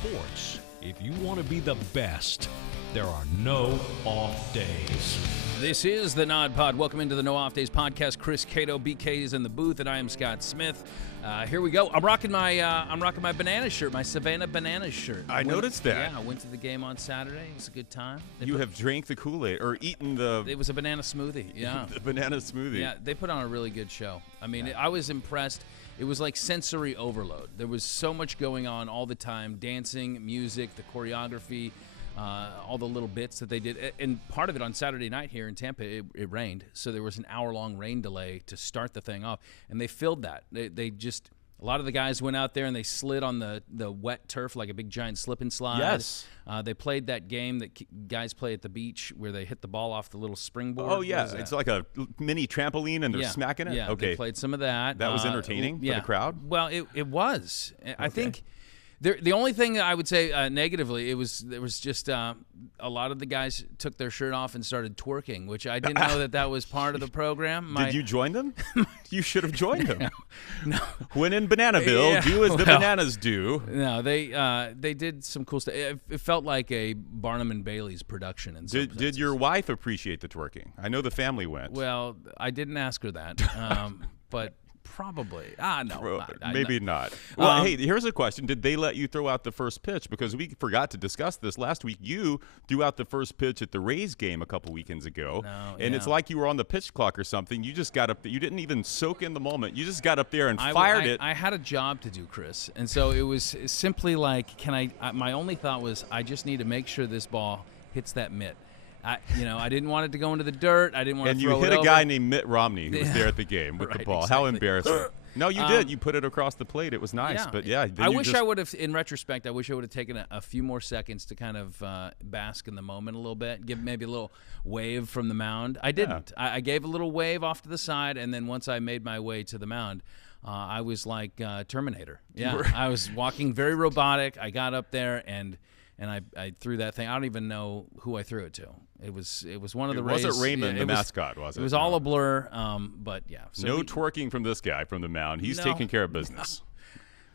sports, if you want to be the best, there are no off days. This is the nodpod. Welcome into the No Off Days podcast. Chris Cato, BK is in the booth, and I am Scott Smith. Here we go. I'm rocking my banana shirt, my Savannah Bananas shirt. I noticed that. Yeah, I went to the game on Saturday. It was a good time. You have drank the Kool-Aid or eaten the... It was a banana smoothie. Yeah, the banana smoothie. Yeah, they put on a really good show. I mean, I was impressed. It was like sensory overload. There was so much going on all the time: dancing, music, the choreography. All the little bits that they did. And part of it on Saturday night here in Tampa, it rained. So there was an hour-long rain delay to start the thing off. And they filled that. They just, a lot of the guys went out there and they slid on the wet turf like a big giant slip and slide. Yes. They played that game that guys play at the beach where they hit the ball off the little springboard. Oh, yeah. It's like a mini trampoline and they're smacking it? Yeah, okay. They played some of that. That was entertaining for the crowd? Well, it was. I think... The only thing that I would say negatively, there was just a lot of the guys took their shirt off and started twerking, which I didn't know that was part of the program. Did you join them? You should have joined them. No. When in Bananaville, do as the bananas do. No, they did some cool stuff. It felt like a Barnum and Bailey's production. Did your wife appreciate the twerking? I know the family went. Well, I didn't ask her that, but. Probably. No. Maybe not. Well, hey, here's a question. Did they let you throw out the first pitch? Because we forgot to discuss this last week. You threw out the first pitch at the Rays game a couple weekends ago. And it's like you were on the pitch clock or something. You just got up there. You didn't even soak in the moment. You just got up there and fired it. I had a job to do, Chris. And so it was simply like, my only thought was I just need to make sure this ball hits that mitt. I didn't want it to go into the dirt. I didn't want to throw it over. And you hit a guy named Mitt Romney who was there at the game with the ball. Exactly. How embarrassing. No, you did. You put it across the plate. It was nice. Yeah. But, yeah. I wish I would have, in retrospect, taken a few more seconds to kind of bask in the moment a little bit, give maybe a little wave from the mound. I didn't. Yeah. I gave a little wave off to the side, and then once I made my way to the mound, I was like Terminator. Yeah, I was walking very robotic. I got up there, and I threw that thing. I don't even know who I threw it to. It was one of the Rays. It wasn't Raymond, the mascot, was it? It was all a blur, but yeah. So no twerking from this guy from the mound. He's taking care of business.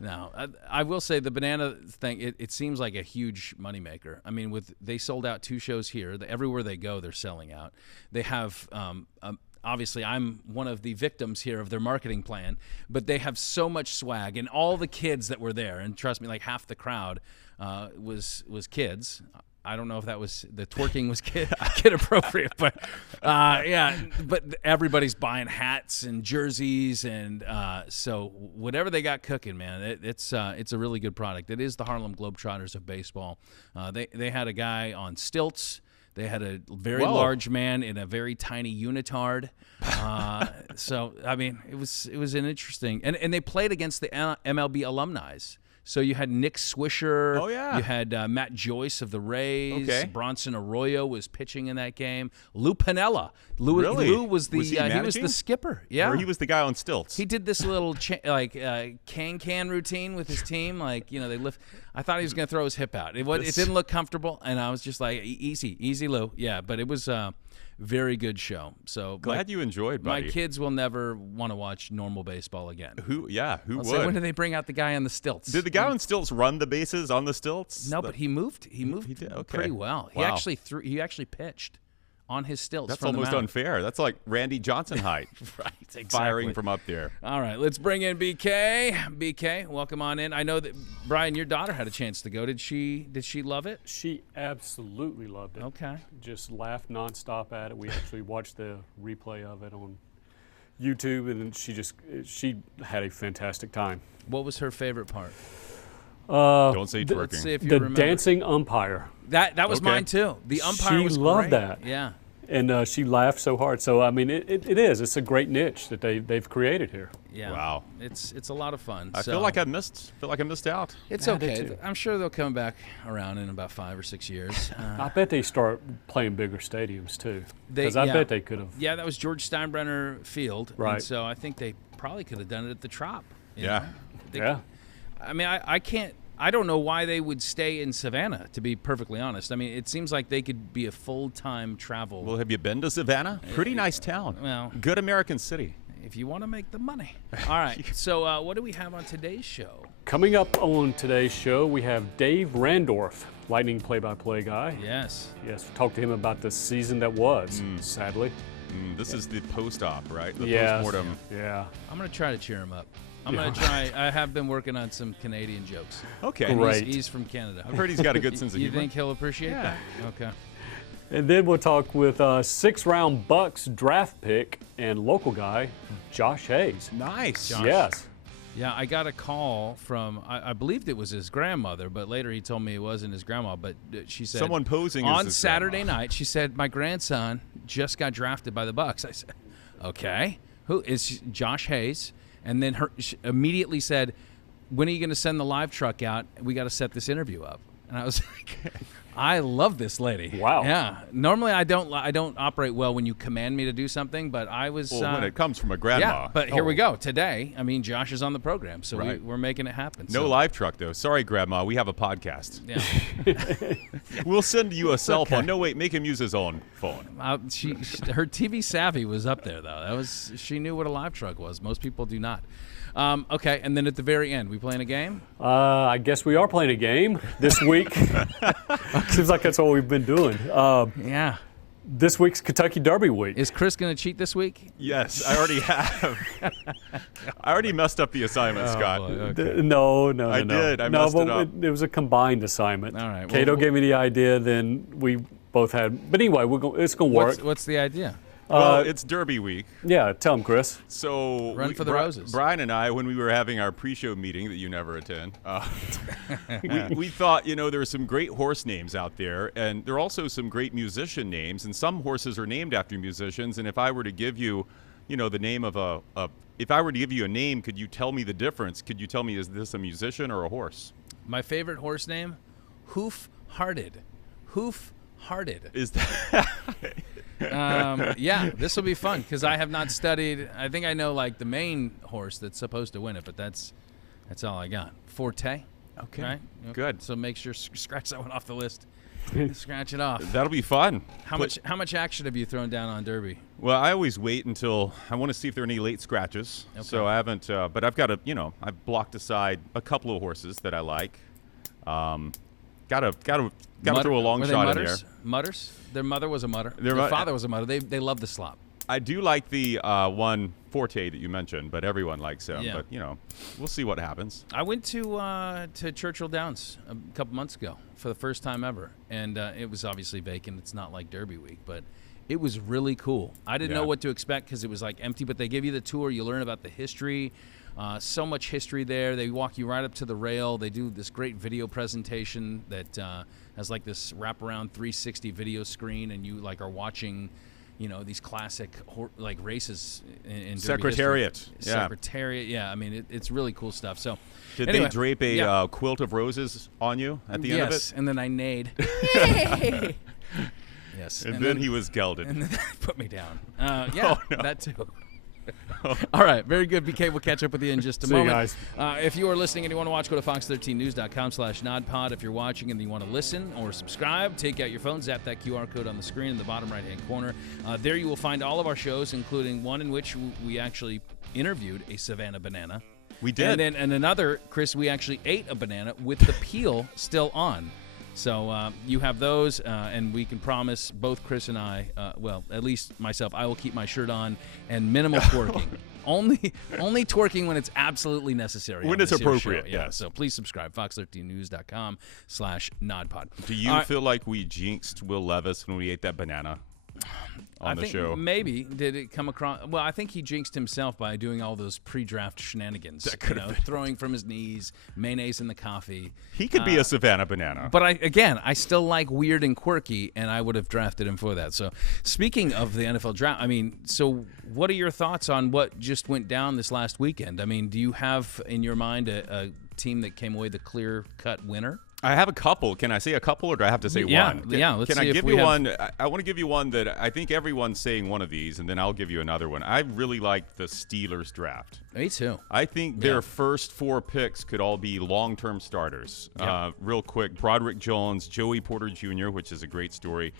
No. I will say the banana thing, it seems like a huge moneymaker. I mean, they sold out 2 shows here. Everywhere they go, they're selling out. They have obviously, I'm one of the victims here of their marketing plan, but they have so much swag. And all the kids that were there, and trust me, like half the crowd was kids. I don't know if that was the twerking was kid appropriate, but but everybody's buying hats and jerseys, and so whatever they got cooking, man, it's a really good product. It is the Harlem Globetrotters of baseball. They had a guy on stilts. They had a very large man in a very tiny unitard. So I mean, it was an interesting, and they played against the MLB alumni. So you had Nick Swisher. Oh, yeah. You had Matt Joyce of the Rays. Okay. Bronson Arroyo was pitching in that game. Lou Piniella. Really? Lou was he was the skipper. Yeah. Or he was the guy on stilts. He did this little can routine with his team. Like, they lift. I thought he was going to throw his hip out. It didn't look comfortable, and I was just like, easy, Lou. Yeah, but it was very good show. So glad you enjoyed, buddy. My kids will never want to watch normal baseball again. Who would? Say, when did they bring out the guy on the stilts? Did the guy on stilts run the bases on the stilts? No, but he moved. He did, okay. Pretty well. Wow. He actually pitched on his stilts. That's from almost the mound. unfair. That's like Randy Johnson height. Right, exactly. Firing from up there. All right, let's bring in BK. BK, welcome on in. I know that Brian, your daughter had a chance to go. Did she love it? She absolutely loved it. Okay. Just laughed nonstop at it. We actually watched the replay of it on YouTube, and she had a fantastic time. What was her favorite part? Don't say twerking. Let's see if you the remember. Dancing umpire. That was mine too. The umpire was She loved great. that. Yeah. And she laughed so hard. So I mean, it is. It's a great niche that they've created here. Yeah. Wow. It's a lot of fun. I feel like I missed out. It's Yeah, okay. I'm sure they'll come back around in about 5 or 6 years. I bet they start playing bigger stadiums too. Because I bet they could have. Yeah, that was George Steinbrenner Field. Right. And so I think they probably could have done it at the Trop. Yeah. Yeah. I mean, I can't. I don't know why they would stay in Savannah, to be perfectly honest. I mean, it seems like they could be a full-time travel. Well, have you been to Savannah? Pretty nice town. Well, good American city. If you want to make the money. All right. So what do we have on today's show? Coming up on today's show, we have Dave Randorf, Lightning play-by-play guy. Yes. Yes, talk to him about the season that was, sadly. This is the post-op, right? The Yes. post-mortem. Yeah. I'm going to try to cheer him up. I'm going to try. I have been working on some Canadian jokes. Okay. Great. He's from Canada. I've heard he's got a good sense of You humor. think he'll appreciate Yeah. that? Okay. And then we'll talk with sixth-round Bucs draft pick and local guy, Josh Hayes. Nice. Josh. Yes. Yeah, I got a call from, I believed it was his grandmother, but later he told me it wasn't his grandma. But she said, Someone posing as on his Saturday grandma. night, she said, my grandson just got drafted by the Bucs. I said, okay. Who is Josh Hayes? And then she immediately said, when are you going to send the live truck out? We got to set this interview up. And I was like, I love this lady. Wow. Yeah. Normally I don't operate well when you command me to do something, but I was. Well, when it comes from a grandma. Yeah, but here we go. Today, I mean, Josh is on the program, so Right. we're making it happen. No so. live truck, though. Sorry, Grandma. We have a podcast. Yeah. We'll send you a cell phone. No, wait. Make him use his own phone. Her TV savvy was up there, though. She knew what a live truck was. Most people do not. Okay, and then at the very end, we playing a game? I guess we are playing a game this week. Seems like that's all we've been doing. Yeah. This week's Kentucky Derby week. Is Chris going to cheat this week? Yes, I already have. I already messed up the assignment, Scott. Boy, okay. No. I did. I no, messed it up. It was a combined assignment. All right, Cato gave me the idea, then we both had. But anyway, it's going to work. What's the idea? Well, it's Derby week. Yeah, tell him, Chris. So Run for the roses. Brian and I, when we were having our pre-show meeting that you never attend, we thought, there are some great horse names out there, and there are also some great musician names, and some horses are named after musicians. And if I were to give you, the name of if I were to give you a name, could you tell me the difference? Could you tell me, is this a musician or a horse? My favorite horse name, Hoof-Hearted. Hoof-Hearted. Is that? Yeah, this will be fun because I have not studied. I think I know like the main horse that's supposed to win it, but that's all I got. Forte. Okay. Right? Good. So make sure scratch that one off the list. Scratch it off. That'll be fun. How much action have you thrown down on Derby? Well, I always wait until I want to see if there are any late scratches. Okay. So I haven't, but I've got I've blocked aside a couple of horses that I like. Got to throw a long shot in there. Mutters? Their mother was a mutter. Their Their father was a mutter. They love the slop. I do like the one Forte that you mentioned, but everyone likes him. Yeah. But we'll see what happens. I went to Churchill Downs a couple months ago for the first time ever, and it was obviously vacant. It's not like Derby week, but it was really cool. I didn't know what to expect because it was like empty, but they give you the tour. You learn about the history. So much history there. They walk you right up to the rail. They do this great video presentation that has like this wraparound 360 video screen, and you like are watching, these classic races in Derby Secretariat. history. Yeah. Secretariat. Yeah. I mean, it's really cool stuff. So, Did anyway, they drape a quilt of roses on you at the end of it? Yes, and then I neighed. Yes. And then he was gelded. And then they put me down. That too. All right, very good, BK. We'll catch up with you in just a See you moment. guys. If you are listening and you want to watch, go to fox13news.com/nodpod. If you're watching and you want to listen or subscribe, take out your phone, zap that QR code on the screen in the bottom right-hand corner. There you will find all of our shows, including one in which we actually interviewed a Savannah Banana. We did. And another, Chris, we actually ate a banana with the peel still on. So you have those, and we can promise both Chris and I, well, at least myself, I will keep my shirt on and minimal twerking. Only twerking when it's absolutely necessary. When it's appropriate, Yeah, yes. so please subscribe, fox13news.com/nodpod. Do you feel like we jinxed Will Levis when we ate that banana on the show? Maybe. Did it come across? Well, I think he jinxed himself by doing all those pre-draft shenanigans. That could have been. Throwing from his knees, mayonnaise in the coffee. He could be a Savannah Banana. But I still like weird and quirky, and I would have drafted him for that. So, speaking of the NFL draft, so what are your thoughts on what just went down this last weekend? Do you have in your mind a team that came away the clear-cut winner? I have a couple. Can I say a couple, or do I have to say one? Let's Can see I if give we you have... one? I want to give you one that I think everyone's saying one of these, and then I'll give you another one. I really like the Steelers draft. Me too. I think their first 4 picks could all be long-term starters. Yep. Real quick, Broderick Jones, Joey Porter Jr., which is a great story,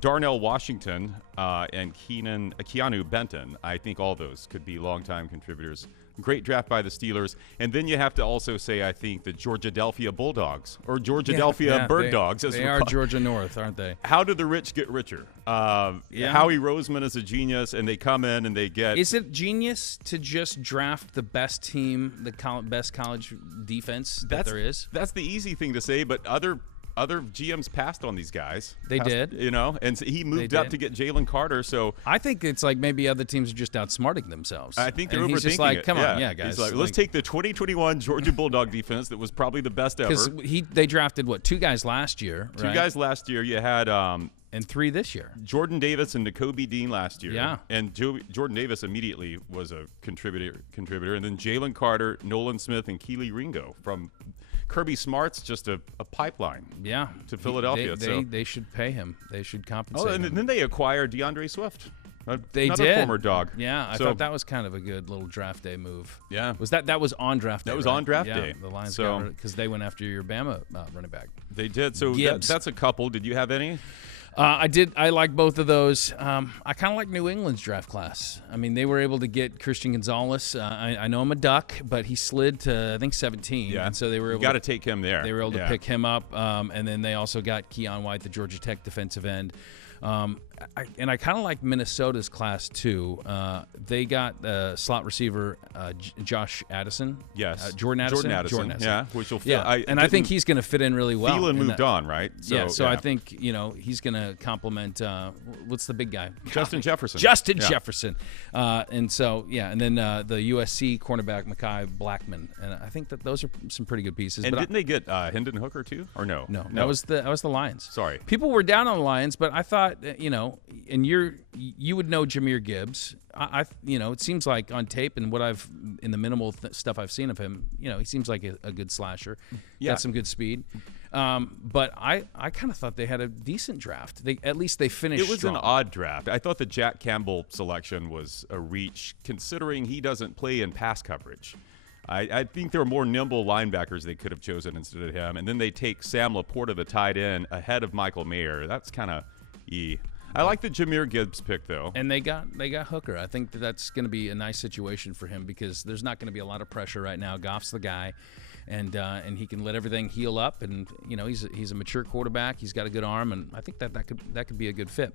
Darnell Washington, and Keanu Benton. I think all those could be long-time contributors Great draft by the Steelers. And then you have to also say, I think, the Georgiadelphia Bulldogs or Georgiadelphia Bird Dogs. They are Georgia North, aren't they? How do the rich get richer? Howie Roseman is a genius, and they come in and they get. Is it genius to just draft the best team, the best college defense there is? That's the easy thing to say, but other GMs passed on these guys. They did. And so he moved up to get Jalen Carter. So I think it's like maybe other teams are just outsmarting themselves. I think they're overthinking he's just like, it. come on, guys. He's like, let's take the 2021 Georgia Bulldog defense that was probably the best ever. Because they drafted, 2 guys last year, right? 2 guys last year. You had and 3 this year. Jordan Davis and N'Kobe Dean last year. Yeah. And Jordan Davis immediately was a contributor. And then Jalen Carter, Nolan Smith, and Keely Ringo from Kirby Smart's just a pipeline to Philadelphia. They should pay him. They should compensate him. And then they acquired DeAndre Swift. They another did. former Dog. Yeah, I thought that was kind of a good little draft day move. Yeah. That was on draft day, That was right? on draft day. The Lions got it because they went after your Bama running back. They did. So that's a couple. Did you have any? I did. I like both of those. I kind of like New England's draft class. I mean, they were able to get Christian Gonzalez. I know I'm a Duck, but he slid to, I think, 17. Yeah. And so they were able to take him there. They were able to pick him up. And then they also got Keon White, the Georgia Tech defensive end. I kind of like Minnesota's class too. They got slot receiver Josh Addison. Yes, Jordan Addison. Yeah, which will fit. Yeah, I think he's going to fit in really well. Thielen moved on, right? So I think he's going to complement. What's the big guy? Justin Jefferson. Jefferson. And so and then the USC cornerback Mekhi Blackman, and I think that those are some pretty good pieces. And didn't they get Hendon Hooker too, or no? No, that was the Lions. Sorry, people were down on the Lions, but I thought and you would know Jahmyr Gibbs. It seems like on tape and what I've in the minimal stuff I've seen of him, he seems like a good slasher. Got some good speed. But I kind of thought they had a decent draft. At least they finished. It was strong. an odd draft. I thought the Jack Campbell selection was a reach, considering he doesn't play in pass coverage. I think there were more nimble linebackers they could have chosen instead of him. And then they take Sam Laporta, the tight end, ahead of Michael Mayer. That's kind of I like the Jahmyr Gibbs pick, though. And they got Hooker. I think that's going to be a nice situation for him because there's not going to be a lot of pressure right now. Goff's the guy, and he can let everything heal up. And he's a mature quarterback. He's got a good arm, and I think that could be a good fit.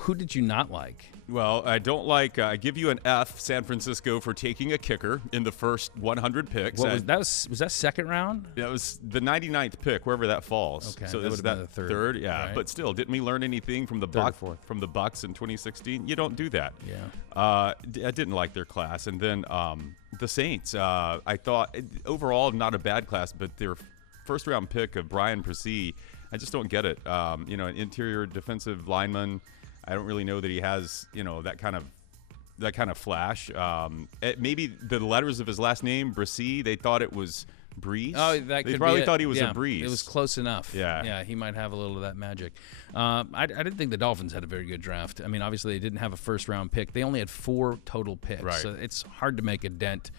Who did you not like? Well, I don't like. I give you an F, San Francisco, for taking a kicker in the first 100 picks. Was that second round? That was the 99th pick, wherever that falls. Okay, so that is that the third? Yeah, right. But still, didn't we learn anything from the Bucs in 2016? You don't do that. Yeah. I didn't like their class, and then the Saints. I thought overall not a bad class, but their first round pick of Brian Presea, I just don't get it. An interior defensive lineman. I don't really know that he has, that kind of flash. Maybe the letters of his last name, Bresee, they thought it was Breeze. Oh, that could They probably be thought he was a Breeze. It was close enough. Yeah, he might have a little of that magic. I didn't think the Dolphins had a very good draft. I mean, obviously they didn't have a first-round pick. They only had 4 total picks, right. So it's hard to make a dent.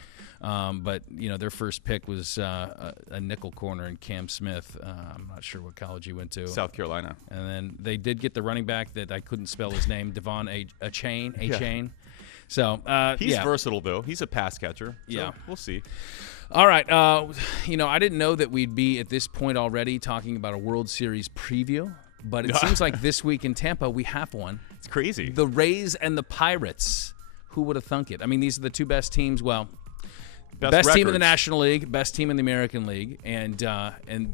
But their first pick was a nickel corner in Cam Smith. I'm not sure what college he went to. South Carolina. And then they did get the running back that I couldn't spell his name, Devon Achane. So he's versatile, though. He's a pass catcher. So we'll see. All right. I didn't know that we'd be at this point already talking about a World Series preview, but it seems like this week in Tampa we have one. It's crazy. The Rays and the Pirates. Who would have thunk it? I mean, these are the 2 best teams. Well, best team in the National League, best team in the American League, and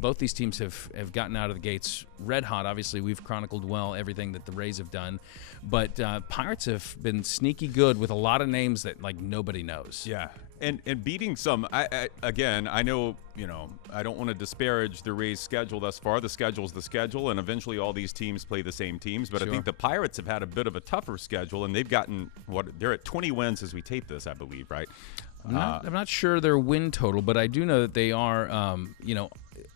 both these teams have gotten out of the gates red hot. Obviously, we've chronicled well everything that the Rays have done, but Pirates have been sneaky good with a lot of names that nobody knows. Yeah. And beating some, I know, I don't want to disparage the Rays' schedule thus far. The schedule's the schedule, and eventually all these teams play the same teams. But I think the Pirates have had a bit of a tougher schedule, and they've gotten they're at 20 wins as we tape this, I believe, right? I'm not sure their win total, but I do know that they are,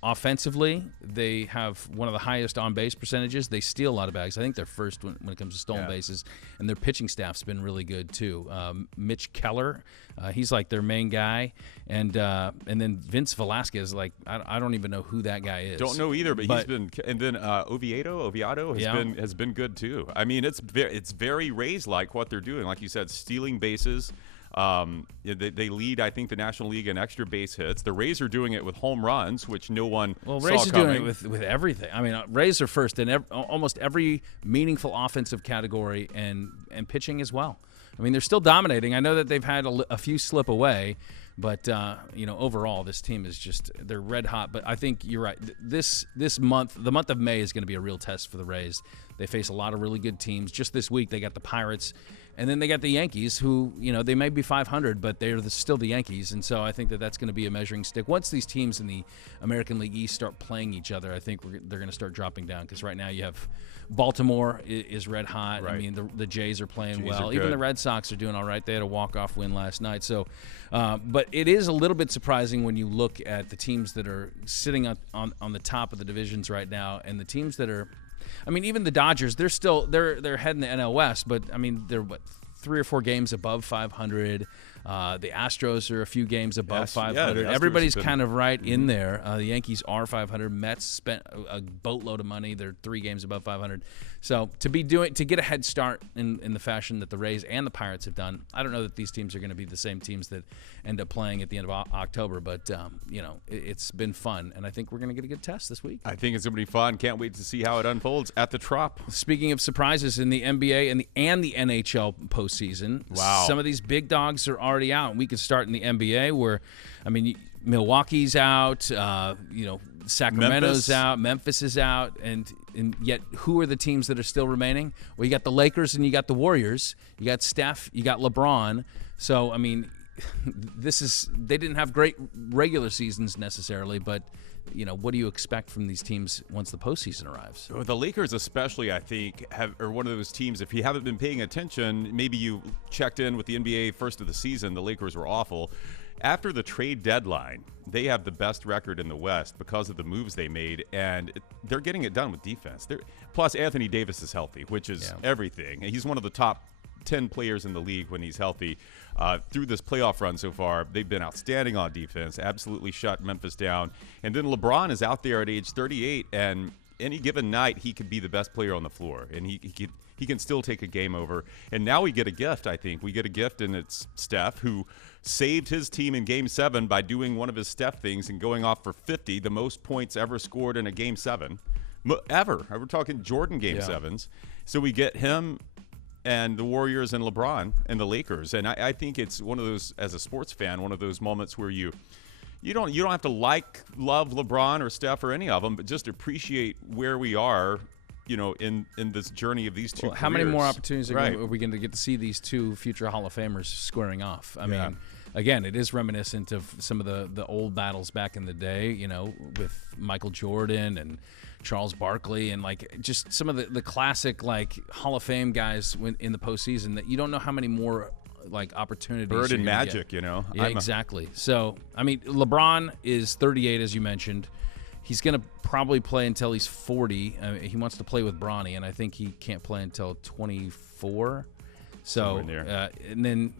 offensively, they have one of the highest on-base percentages. They steal a lot of bags. I think they're first when it comes to stolen bases, and their pitching staff's been really good too. Mitch Keller, he's like their main guy, and then Vince Velasquez, I don't even know who that guy is. Don't know either, but he's been. And then Oviedo has been good too. I mean, it's very Rays-like what they're doing. Like you said, stealing bases. They lead, I think, the National League in extra base hits. The Rays are doing it with home runs, which no one saw coming. Rays are doing it with everything. I mean, Rays are first in almost every meaningful offensive category and pitching as well. I mean, they're still dominating. I know that they've had a few slip away, but overall, this team is they're red hot. But I think you're right. This month, the month of May, is going to be a real test for the Rays. They face a lot of really good teams. Just this week, they got the Pirates, and then they got the Yankees, who, they may be 500, but they're still the Yankees. And so I think that's going to be a measuring stick. Once these teams in the American League East start playing each other, I think they're going to start dropping down, because right now you have Baltimore is red hot. Right. I mean, the Jays are playing well. Even the Red Sox are doing all right. They had a walk-off win last night. So, but it is a little bit surprising when you look at the teams that are sitting on the top of the divisions right now, and the teams that are, I mean, even the Dodgers, they're heading the NL West, but I mean, they're 3 or 4 games above 500. The Astros are a few games above 500. Everybody's kind of right in there. The Yankees are 500. Mets spent a boatload of money. They're 3 games above 500. So to get a head start in the fashion that the Rays and the Pirates have done, I don't know that these teams are going to be the same teams that end up playing at the end of October. But it's been fun, and I think we're going to get a good test this week. I think it's going to be fun. Can't wait to see how it unfolds at the Trop. Speaking of surprises in the NBA and the NHL postseason, some of these big dogs are already out. We could start in the NBA, where, I mean, Milwaukee's out, Sacramento's out, Memphis is out, and yet who are the teams that are still remaining? Well, you got the Lakers and you got the Warriors. You got Steph, you got LeBron. So, I mean, they didn't have great regular seasons necessarily, but what do you expect from these teams once the postseason arrives? Well, the Lakers especially, I think, are one of those teams, if you haven't been paying attention, maybe you checked in with the NBA first of the season, the Lakers were awful. After the trade deadline, they have the best record in the West because of the moves they made, and they're getting it done with defense. Plus, Anthony Davis is healthy, which is everything. He's one of the top 10 players in the league when he's healthy. Through this playoff run so far, they've been outstanding on defense, absolutely shut Memphis down. And then LeBron is out there at age 38, and any given night he could be the best player on the floor, and he can still take a game over. And now we get a gift, I think. We get a gift, and it's Steph, who saved his team in Game 7 by doing one of his Steph things and going off for 50, the most points ever scored in a Game 7. Ever. We're talking Jordan Game 7s. So we get him and the Warriors and LeBron and the Lakers. And I think it's one of those, as a sports fan, one of those moments where you don't have to love LeBron or Steph or any of them, but just appreciate where we are, in this journey of these two careers. How many more opportunities are we going to get to see these two future Hall of Famers squaring off? I mean, again, it is reminiscent of some of the old battles back in the day, with Michael Jordan and Charles Barkley, and just some of the classic Hall of Fame guys in the postseason that you don't know how many more opportunities. Bird and Magic, Yeah, exactly. So, I mean, LeBron is 38, as you mentioned. He's going to probably play until he's 40. He wants to play with Bronny, and I think he can't play until 24. So, and then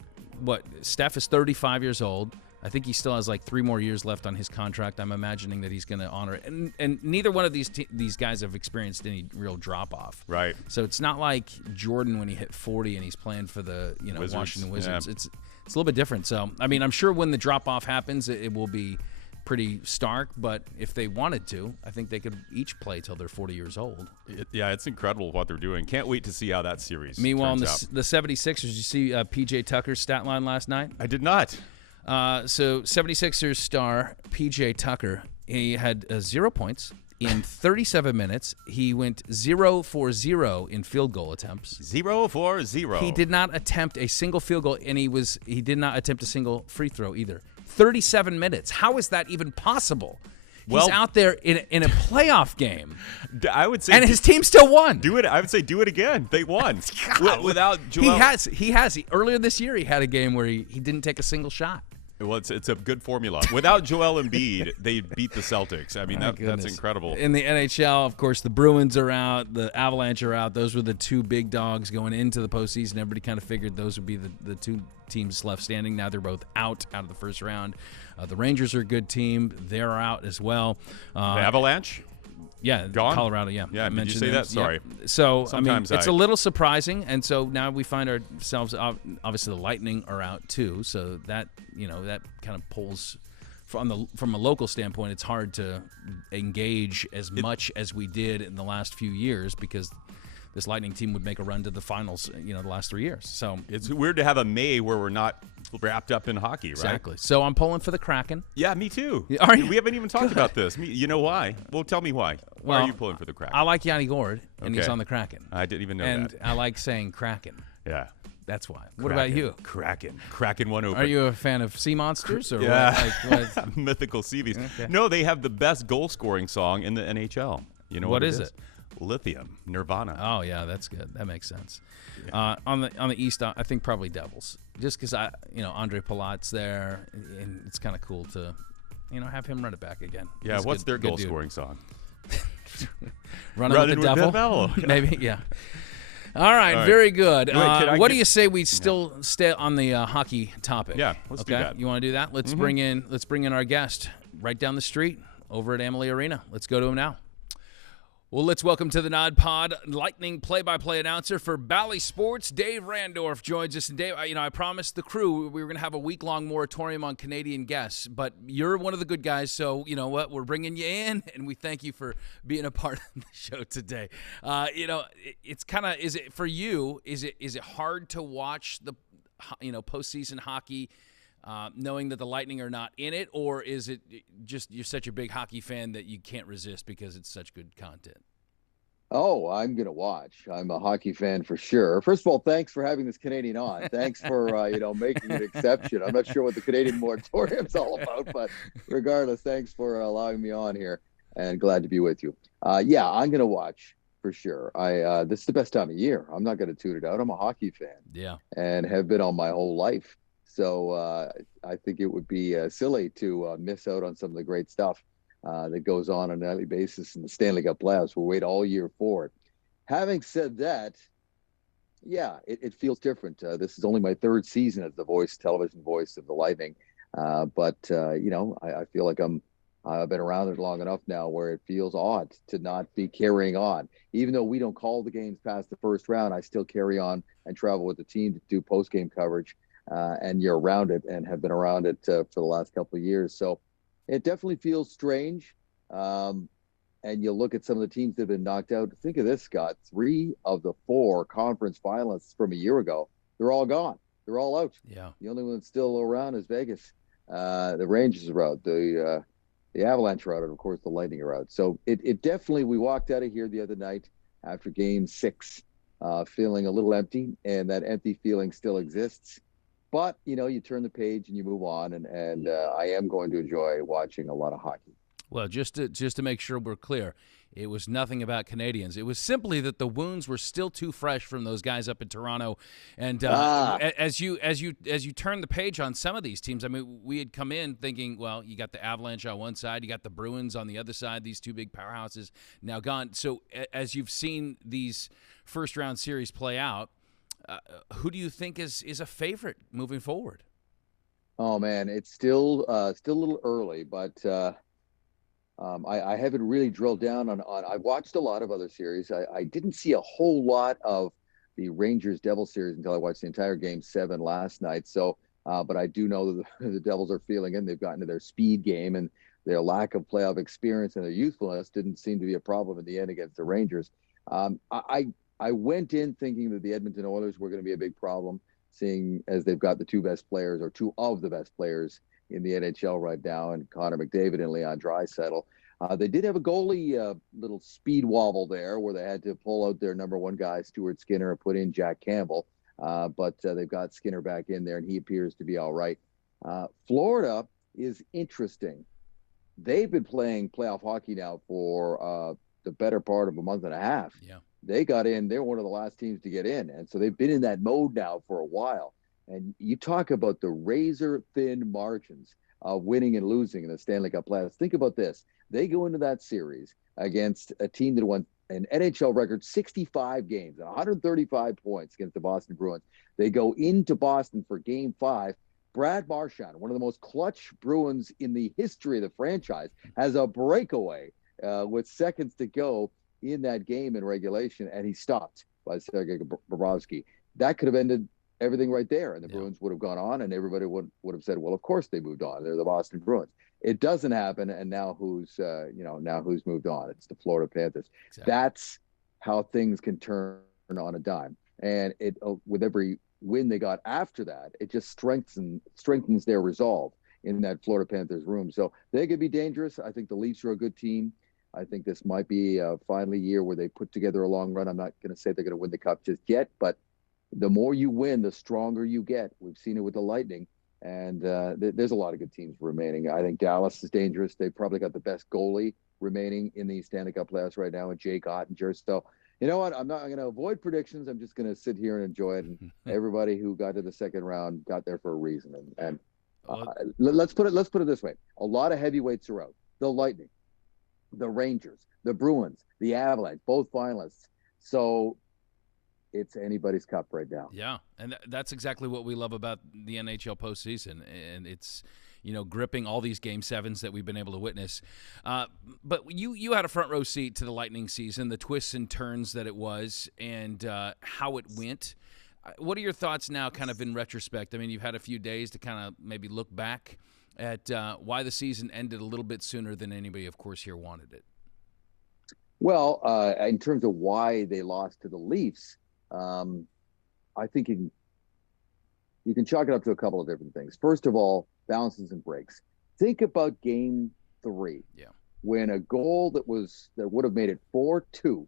Steph is 35 years old. I think he still has 3 more years left on his contract. I'm imagining that he's going to honor it. And neither one of these guys have experienced any real drop-off. Right. So it's not like Jordan when he hit 40 and he's playing for the Washington Wizards. Yeah. It's a little bit different. So, I mean, I'm sure when the drop-off happens, it will be pretty stark. But if they wanted to, I think they could each play till they're 40 years old. It's incredible what they're doing. Can't wait to see how that series Meanwhile, turns the 76ers, did you see P.J. Tucker's stat line last night? I did not. So 76ers star P.J. Tucker, he had 0 points in 37 minutes. He went 0 for 0 in field goal attempts. 0 for 0. He did not attempt a single field goal, and he did not attempt a single free throw either. 37 minutes. How is that even possible? He's out there in a playoff game. I would say, and his team still won. Do it. I would say do it again. They won without Joel. He has. Earlier this year, he had a game where he didn't take a single shot. Well, it's a good formula. Without Joel Embiid, they beat the Celtics. I mean, that's incredible. In the NHL, of course, the Bruins are out. The Avalanche are out. Those were the 2 big dogs going into the postseason. Everybody kind of figured those would be the 2 teams left standing. Now they're both out of the first round. The Rangers are a good team. They're out as well. The Avalanche? Yeah, Gone? Colorado, yeah. Yeah, did you mentioned say them. that? Sorry. Yeah. So, Sometimes it's a little surprising, and so now we find ourselves, obviously the Lightning are out too, so that, that kind of pulls, from a local standpoint, it's hard to engage as much as we did in the last few years because this Lightning team would make a run to the finals, the last 3 years. So it's weird to have a May where we're not wrapped up in hockey, right? Exactly. So I'm pulling for the Kraken. Yeah, me too. Are you? We haven't even talked about this. You know why? Well, tell me why. Why are you pulling for the Kraken? I like Yanni Gord, and he's Okay. on the Kraken. I didn't even know and that. I like saying Kraken. Yeah. That's why. What about you? Kraken won open. Are you a fan of sea monsters or Yeah. what? Mythical sea beasts. Okay. No, they have the best goal-scoring song in the NHL. You know What what is it? Lithium, Nirvana. Oh yeah, that's good. That makes sense. Yeah. On the East, I think probably Devils, just because Andre Palat's there, and it's kind of cool to, have him run it back again. Yeah, He's what's good- their good dude. goal-scoring song? Running with the devil. Maybe, yeah. All right, very good. What do you say we still stay on the hockey topic? Yeah, let's do that. You want to do that? Let's bring in our guest right down the street over at Amalie Arena. Let's go to him now. Well, let's welcome to the Nod Pod Lightning play-by-play announcer for Bally Sports, Dave Randorf joins us. And Dave, I promised the crew we were going to have a week-long moratorium on Canadian guests, but you're one of the good guys, so you know what? We're bringing you in, and we thank you for being a part of the show today. It's kind of, is it for you? Is it hard to watch the, postseason hockey? Knowing that the Lightning are not in it, or is it just you're such a big hockey fan that you can't resist because it's such good content? Oh, I'm going to watch. I'm a hockey fan for sure. First of all, thanks for having this Canadian on. Thanks for, making an exception. I'm not sure what the Canadian moratorium's all about, but regardless, thanks for allowing me on here and glad to be with you. Yeah, I'm going to watch for sure. This is the best time of year. I'm not going to toot it out. I'm a hockey fan. Yeah. And have been all my whole life. So I think it would be silly to miss out on some of the great stuff that goes on a nightly basis in the Stanley Cup playoffs. We'll wait all year for it. Having said that, yeah, it feels different. This is only my third season as the television voice of the Lightning. But I feel like I've been around it long enough now where it feels odd to not be carrying on. Even though we don't call the games past the first round, I still carry on and travel with the team to do post-game coverage. And you're around it and have been around it for the last couple of years. So it definitely feels strange. And you look at some of the teams that have been knocked out. Think of this, Scott. 3 of the 4 conference finalists from a year ago, they're all gone. They're all out. Yeah. The only one that's still around is Vegas. The Rangers are out. The Avalanche are out. And, of course, the Lightning are out. So it definitely, we walked out of here the other night after Game 6 feeling a little empty. And that empty feeling still exists. But, you turn the page and you move on, and I am going to enjoy watching a lot of hockey. Well, just to make sure we're clear, it was nothing about Canadians. It was simply that the wounds were still too fresh from those guys up in Toronto. And as you turn the page on some of these teams, I mean, we had come in thinking, well, you got the Avalanche on one side, you got the Bruins on the other side, these 2 big powerhouses now gone. So as you've seen these first-round series play out, who do you think is a favorite moving forward? Oh man, it's still a little early, but I haven't really drilled down on. I've watched a lot of other series. I didn't see a whole lot of the Rangers Devils series until I watched the entire Game 7 last night. So, but I do know that the Devils are feeling it. They've gotten to their speed game, and their lack of playoff experience and their youthfulness didn't seem to be a problem in the end against the Rangers. I went in thinking that the Edmonton Oilers were going to be a big problem, seeing as they've got the 2 best players, or 2 of the best players in the NHL right now, and Connor McDavid and Leon Draisaitl. They did have a goalie little speed wobble there where they had to pull out their number 1 guy, Stuart Skinner, and put in Jack Campbell. But they've got Skinner back in there, and he appears to be all right. Florida is interesting. They've been playing playoff hockey now for the better part of a month and a half. Yeah. They got in. They're one of the last teams to get in. And so they've been in that mode now for a while. And you talk about the razor-thin margins of winning and losing in the Stanley Cup playoffs. Think about this. They go into that series against a team that won an NHL record 65 games and 135 points against the Boston Bruins. They go into Boston for Game 5. Brad Marchand, one of the most clutch Bruins in the history of the franchise, has a breakaway with seconds to go in that game in regulation, and he stopped by Sergei Bobrovsky. That could have ended everything right there, and the Bruins would have gone on, and everybody would have said, well, of course they moved on. They're the Boston Bruins. It doesn't happen, and now who's moved on? It's the Florida Panthers. Exactly. That's how things can turn on a dime. And it with every win they got after that, it just strengthens their resolve in that Florida Panthers room. So they could be dangerous. I think the Leafs are a good team. I think this might be finally a year where they put together a long run. I'm not going to say they're going to win the Cup just yet, but the more you win, the stronger you get. We've seen it with the Lightning, and there's a lot of good teams remaining. I think Dallas is dangerous. They've probably got the best goalie remaining in the Stanley Cup playoffs right now, with Jake Ottinger. So, you know what? I'm not going to avoid predictions. I'm just going to sit here and enjoy it. And everybody who got to the second round got there for a reason. And let's put it this way: a lot of heavyweights are out. The Lightning, the Rangers, the Bruins, the Avalanche, both finalists. So it's anybody's cup right now. Yeah, and that's exactly what we love about the NHL postseason, and it's, gripping all these Game 7s that we've been able to witness. But you had a front row seat to the Lightning season, the twists and turns that it was, and how it went. What are your thoughts now, kind of in retrospect? I mean, you've had a few days to kind of maybe look back at why the season ended a little bit sooner than anybody, of course, here wanted it. Well, in terms of why they lost to the Leafs, I think you can chalk it up to a couple of different things. First of all, bounces and breaks. Think about Game 3, when a goal that would have made it 4-2 for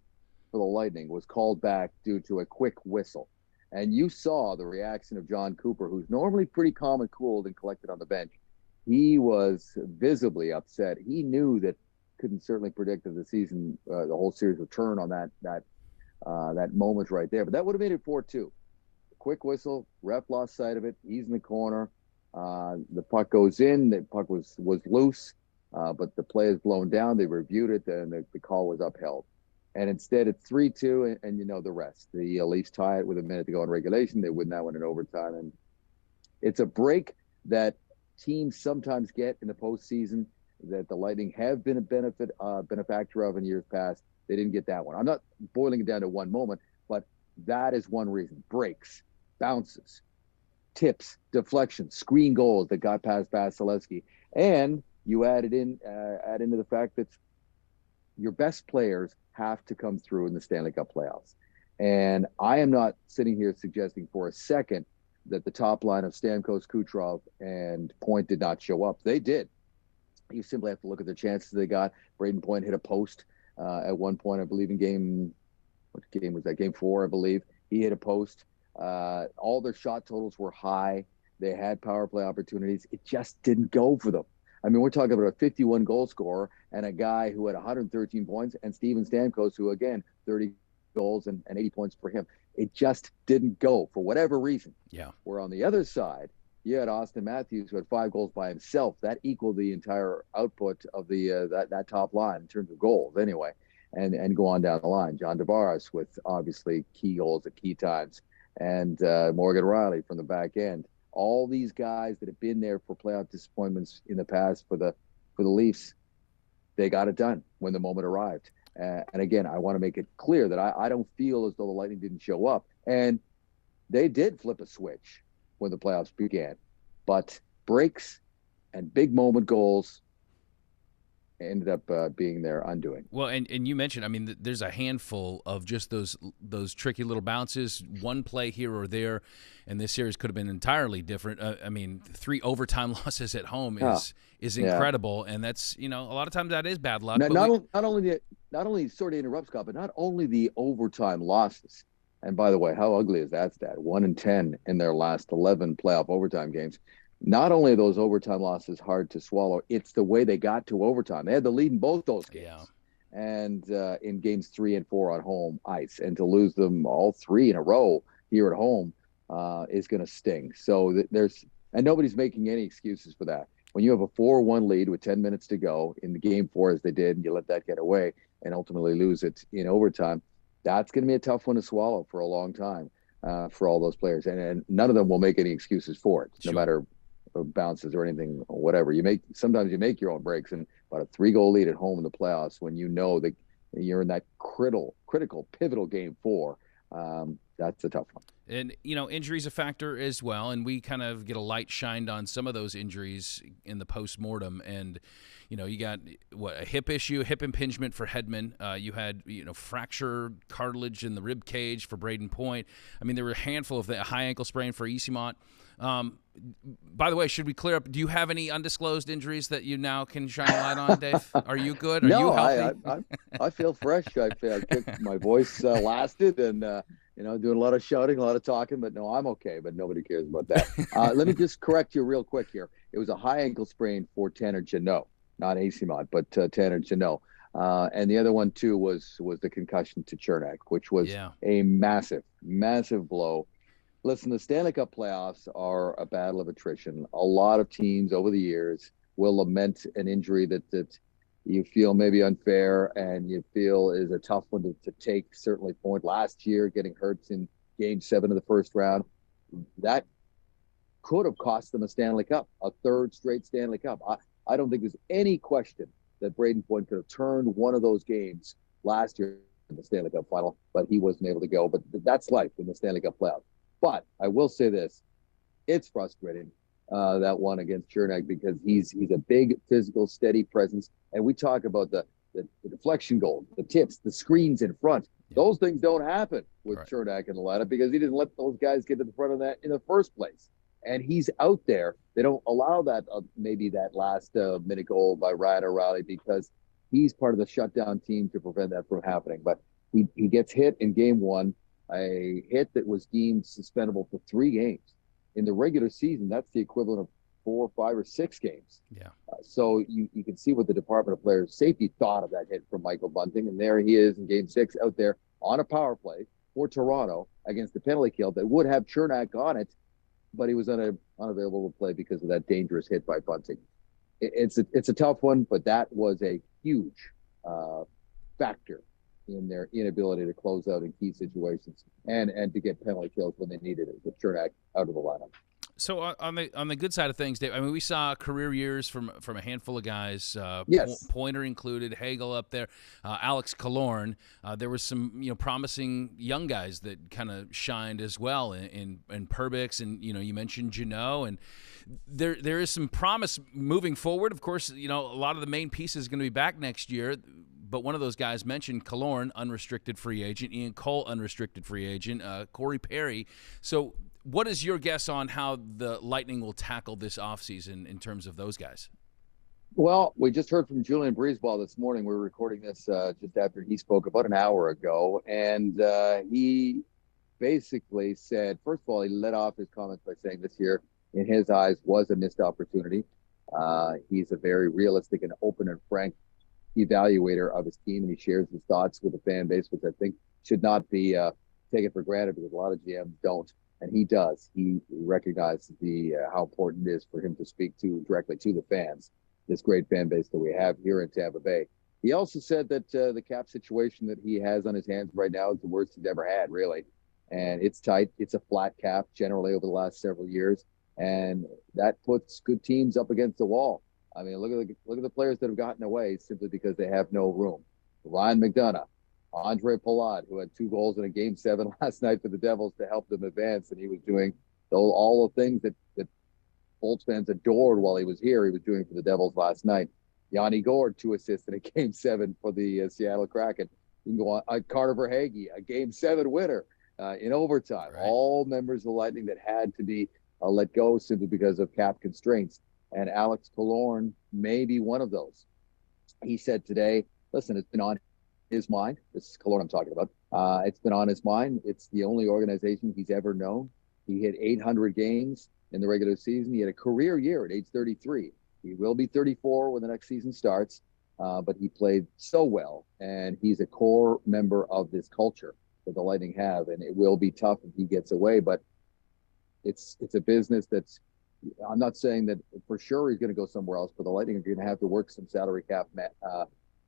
the Lightning was called back due to a quick whistle, and you saw the reaction of John Cooper, who's normally pretty calm and cool and collected on the bench. He was visibly upset. He knew that couldn't certainly predict that the whole series would turn on that moment right there. But that would have made it 4-2. Quick whistle, ref lost sight of it. He's in the corner. The puck goes in. The puck was loose, but the play is blown down. They reviewed it, and the call was upheld. And instead, it's 3-2, and you know the rest. The Leafs tie it with a minute to go in regulation. They win that one in overtime. And it's a break that teams sometimes get in the postseason that the Lightning have been a benefactor of in years past. They didn't get that one. I'm not boiling it down to one moment, but that is one reason. Breaks, bounces, tips, deflections, screen goals that got past Vasilevsky. And you add into the fact that your best players have to come through in the Stanley Cup playoffs. And I am not sitting here suggesting for a second that the top line of Stamkos, Kucherov, and Point did not show up. They did. You simply have to look at the chances they got. Braden Point hit a post at one point, I believe, what game was that? Game 4, I believe. He hit a post. All their shot totals were high. They had power play opportunities. It just didn't go for them. I mean, we're talking about a 51 goal scorer and a guy who had 113 points, and Steven Stamkos, who, again, 30 goals and 80 points for him. It just didn't go for whatever reason. Yeah. Where on the other side, you had Austin Matthews, who had 5 goals by himself. That equaled the entire output of the that top line in terms of goals, anyway, and go on down the line. John Tavares with obviously key goals at key times, and Morgan Riley from the back end. All these guys that have been there for playoff disappointments in the past for the Leafs, they got it done when the moment arrived. And again, I want to make it clear that I don't feel as though the Lightning didn't show up, and they did flip a switch when the playoffs began, but breaks and big moment goals ended up being their undoing. Well, and you mentioned, I mean, there's a handful of just those tricky little bounces, one play here or there, and this series could have been entirely different. I mean, 3 overtime losses at home is incredible, and that's, a lot of times that is bad luck. Not only sorry to interrupt, Scott, but not only the overtime losses. And by the way, how ugly is that stat? 1-10 in their last 11 playoff overtime games. Not only are those overtime losses hard to swallow, it's the way they got to overtime. They had the lead in both those games. Yeah. And in games 3 and 4 on home ice. And to lose them all 3 in a row here at home is going to sting. So and nobody's making any excuses for that. When you have a 4-1 lead with 10 minutes to go in the game 4, as they did, and you let that get away and ultimately lose it in overtime, that's going to be a tough one to swallow for a long time for all those players. And none of them will make any excuses for it, no matter bounces or anything or whatever. Sometimes you make your own breaks. And but a 3-goal lead at home in the playoffs when you know that you're in that critical, pivotal game 4, that's a tough one. And, injury's a factor as well, and we kind of get a light shined on some of those injuries in the post-mortem. And, you got, a hip issue, hip impingement for Hedman. You had, fractured cartilage in the rib cage for Braden Point. I mean, there were a handful of a high ankle sprain for Easimont. By the way, should we clear up? Do you have any undisclosed injuries that you now can shine a light on, Dave? Are you good? Are you healthy? I feel fresh. My voice lasted, and doing a lot of shouting, a lot of talking, but no, I'm okay. But nobody cares about that. Let me just correct you real quick here. It was a high ankle sprain for Tanner Janot, not Easimont, but Tanner Janot. And the other one too was the concussion to Chernak, which was a massive blow. Listen, the Stanley Cup playoffs are a battle of attrition. A lot of teams over the years will lament an injury that you feel maybe unfair and you feel is a tough one to take. Certainly Point last year getting hurt in Game 7 of the first round. That could have cost them a Stanley Cup, a 3rd straight Stanley Cup. I don't think there's any question that Braden Point could have turned one of those games last year in the Stanley Cup final, but he wasn't able to go. But that's life in the Stanley Cup playoffs. But I will say this, it's frustrating, that one against Chernak, because he's a big, physical, steady presence. And we talk about the deflection goals, the tips, the screens in front. Yeah. Those things don't happen with Chernak in the lineup because he didn't let those guys get to the front of that in the first place. And he's out there. They don't allow that, maybe that last minute goal by Ryan O'Reilly, because he's part of the shutdown team to prevent that from happening. But he gets hit in Game 1. A hit that was deemed suspendable for 3 games. In the regular season, that's the equivalent of 4, 5, or 6 games. Yeah. So you can see what the Department of Player Safety thought of that hit from Michael Bunting. And there he is in Game 6 out there on a power play for Toronto against the penalty kill that would have Chernak on it, but he was unavailable to play because of that dangerous hit by Bunting. It's a tough one, but that was a huge factor in their inability to close out in key situations and to get penalty kills when they needed it with Chernak out of the lineup. So on the good side of things, Dave, I mean, we saw career years from a handful of guys, yes. Pointer included, Hagel up there, Alex Killorn. There was some promising young guys that kind of shined as well in Perbix, and you mentioned Janot, and there is some promise moving forward. Of course, a lot of the main pieces are going to be back next year. But one of those guys mentioned Killorn, unrestricted free agent, Ian Cole, unrestricted free agent, Corey Perry. So what is your guess on how the Lightning will tackle this offseason in terms of those guys? Well, we just heard from Julian Breezeball this morning. We were recording this just after he spoke about an hour ago. And he basically said, first of all, he led off his comments by saying this year, in his eyes, was a missed opportunity. He's a very realistic and open and frank evaluator of his team, and he shares his thoughts with the fan base, which I think should not be taken for granted, because a lot of GMs don't, and he does. He recognizes how important it is for him to speak directly to the fans, this great fan base that we have here in Tampa Bay. He also said that the cap situation that he has on his hands right now is the worst he's ever had, really, and it's tight. It's a flat cap generally over the last several years, and that puts good teams up against the wall. I mean, look at the players that have gotten away simply because they have no room. Ryan McDonough, Andre Palat, who had 2 goals in a Game 7 last night for the Devils to help them advance, and he was doing all the things that Bolts fans adored while he was here. He was doing for the Devils last night. Yanni Gourde, 2 assists in a Game 7 for the Seattle Kraken. You can go on. Carter Verhaeghe, a Game 7 winner in overtime. Right. All members of the Lightning that had to be let go simply because of cap constraints. And Alex Killorn may be one of those. He said today, listen, it's been on his mind. This is Killorn I'm talking about. It's been on his mind. It's the only organization he's ever known. He hit 800 games in the regular season. He had a career year at age 33. He will be 34 when the next season starts, but he played so well, and he's a core member of this culture that the Lightning have, and it will be tough if he gets away, but it's a business that's, I'm not saying that for sure he's going to go somewhere else, but the Lightning are going to have to work some salary cap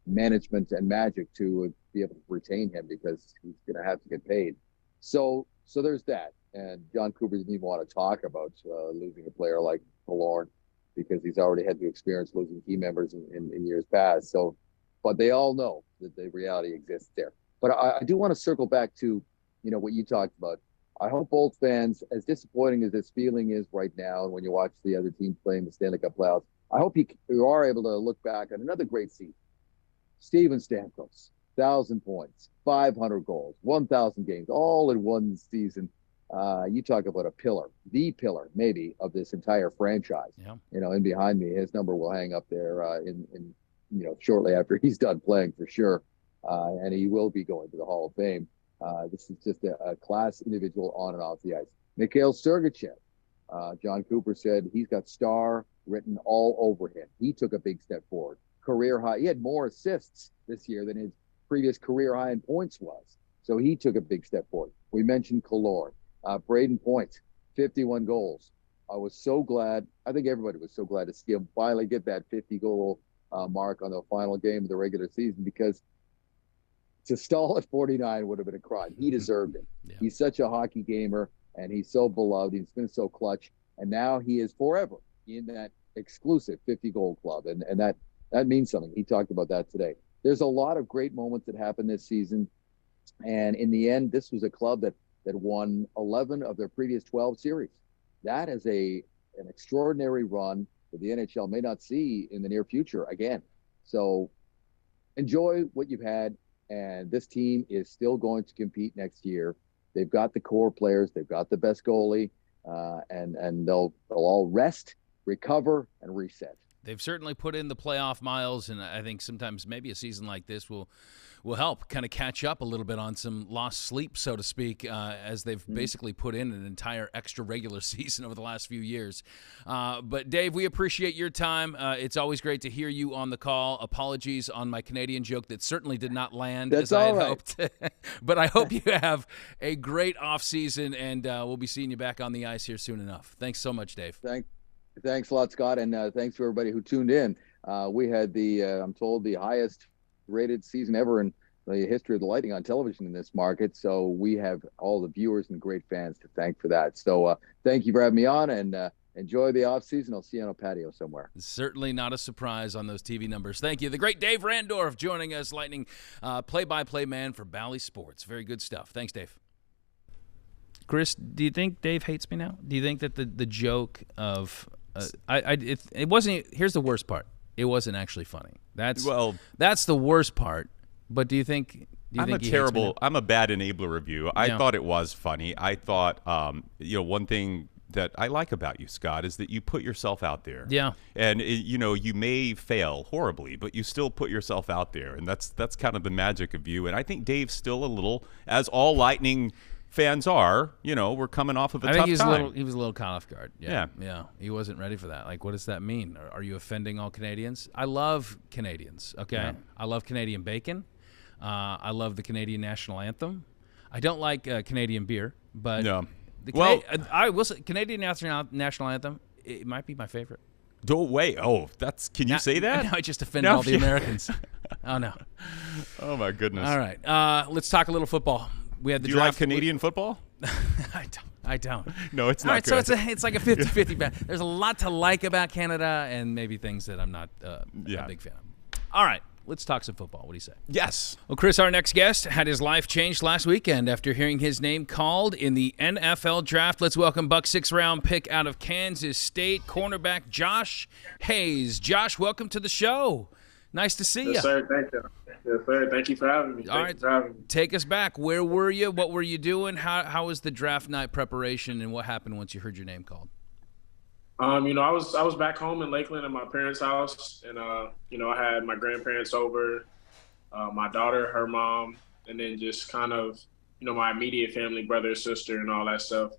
management and magic to be able to retain him, because he's going to have to get paid. So there's that. And John Cooper didn't even want to talk about losing a player like Killorn. because he's already had the experience losing key members in years past. So, but they all know that the reality exists there. But I do want to circle back to, what you talked about. I hope both fans, as disappointing as this feeling is right now, when you watch the other teams playing the Stanley Cup playoffs, I hope you are able to look back on another great season. Steven Stamkos, 1,000 points, 500 goals, 1,000 games, all in one season. You talk about a pillar, the pillar maybe of this entire franchise. Yeah. And behind me, his number will hang up there in shortly after he's done playing for sure, and he will be going to the Hall of Fame. This is just a class individual on and off the ice. Mikhail Sergachev, John Cooper said he's got star written all over him. He took a big step forward. Career high. He had more assists this year than his previous career high in points was. So he took a big step forward. We mentioned Kallorn. Braden Point, 51 goals. I was so glad. I think everybody was so glad to see him finally get that 50-goal mark on the final game of the regular season, because to stall at 49 would have been a crime. He deserved it. Yeah. He's such a hockey gamer, and he's so beloved. He's been so clutch, and now he is forever in that exclusive 50-goal club, and that means something. He talked about that today. There's a lot of great moments that happened this season, and in the end, this was a club that won 11 of their previous 12 series. That is an extraordinary run that the NHL may not see in the near future again. So enjoy what you've had, and this team is still going to compete next year. They've got the core players. They've got the best goalie, and they'll all rest, recover, and reset. They've certainly put in the playoff miles, and I think sometimes maybe a season like this will help kind of catch up a little bit on some lost sleep, so to speak, as they've basically put in an entire extra regular season over the last few years. But, Dave, we appreciate your time. It's always great to hear you on the call. Apologies on my Canadian joke that certainly did not land as I had hoped. But I hope you have a great offseason, and we'll be seeing you back on the ice here soon enough. Thanks so much, Dave. Thanks a lot, Scott, and thanks to everybody who tuned in. We had I'm told, the highest rated season ever in the history of the Lightning on television in this market. So we have all the viewers and great fans to thank for that. So thank you for having me on, and enjoy the off season. I'll see you on a patio somewhere. Certainly not a surprise on those TV numbers. Thank you. The great Dave Randorf joining us, Lightning play-by-play man for Bally Sports. Very good stuff. Thanks, Dave. Chris, do you think Dave hates me now? Do you think that the joke of it wasn't? Here's the worst part. It wasn't actually funny. That's the worst part. But do you think I'm a bad enabler of you. I thought it was funny. I thought, one thing that I like about you, Scott, is that you put yourself out there. Yeah. And you may fail horribly, but you still put yourself out there, and that's kind of the magic of you. And I think Dave's still a little, as all Lightning fans are, we're coming off of a tough time. He was a little caught off guard. Yeah. He wasn't ready for that. Like, what does that mean? Are you offending all Canadians? I love Canadians, okay? Yeah. I love Canadian bacon. I love the Canadian national anthem. I don't like Canadian beer, but I will say Canadian national anthem, it might be my favorite. Don't wait. Oh, can you say that? I just offended all the Americans. Oh, no. Oh, my goodness. All right. Let's talk a little football. We had the Do draft. You like Canadian football? I don't. No, it's not right, good. So it's like a 50-50 bet. There's a lot to like about Canada, and maybe things that I'm not a big fan of. All right. Let's talk some football. What do you say? Yes. Well, Chris, our next guest had his life changed last weekend after hearing his name called in the NFL draft. Let's welcome Bucs 6th-round pick out of Kansas State, cornerback Josh Hayes. Josh, welcome to the show. Nice to see you. Yes, sir. Thank you. Yes, sir. Thank you for having me. All right. Take us back. Where were you? What were you doing? How was the draft night preparation, and what happened once you heard your name called? I was back home in Lakeland at my parents' house, and I had my grandparents over, my daughter, her mom, and then just kind of, my immediate family, brother, sister, and all that stuff.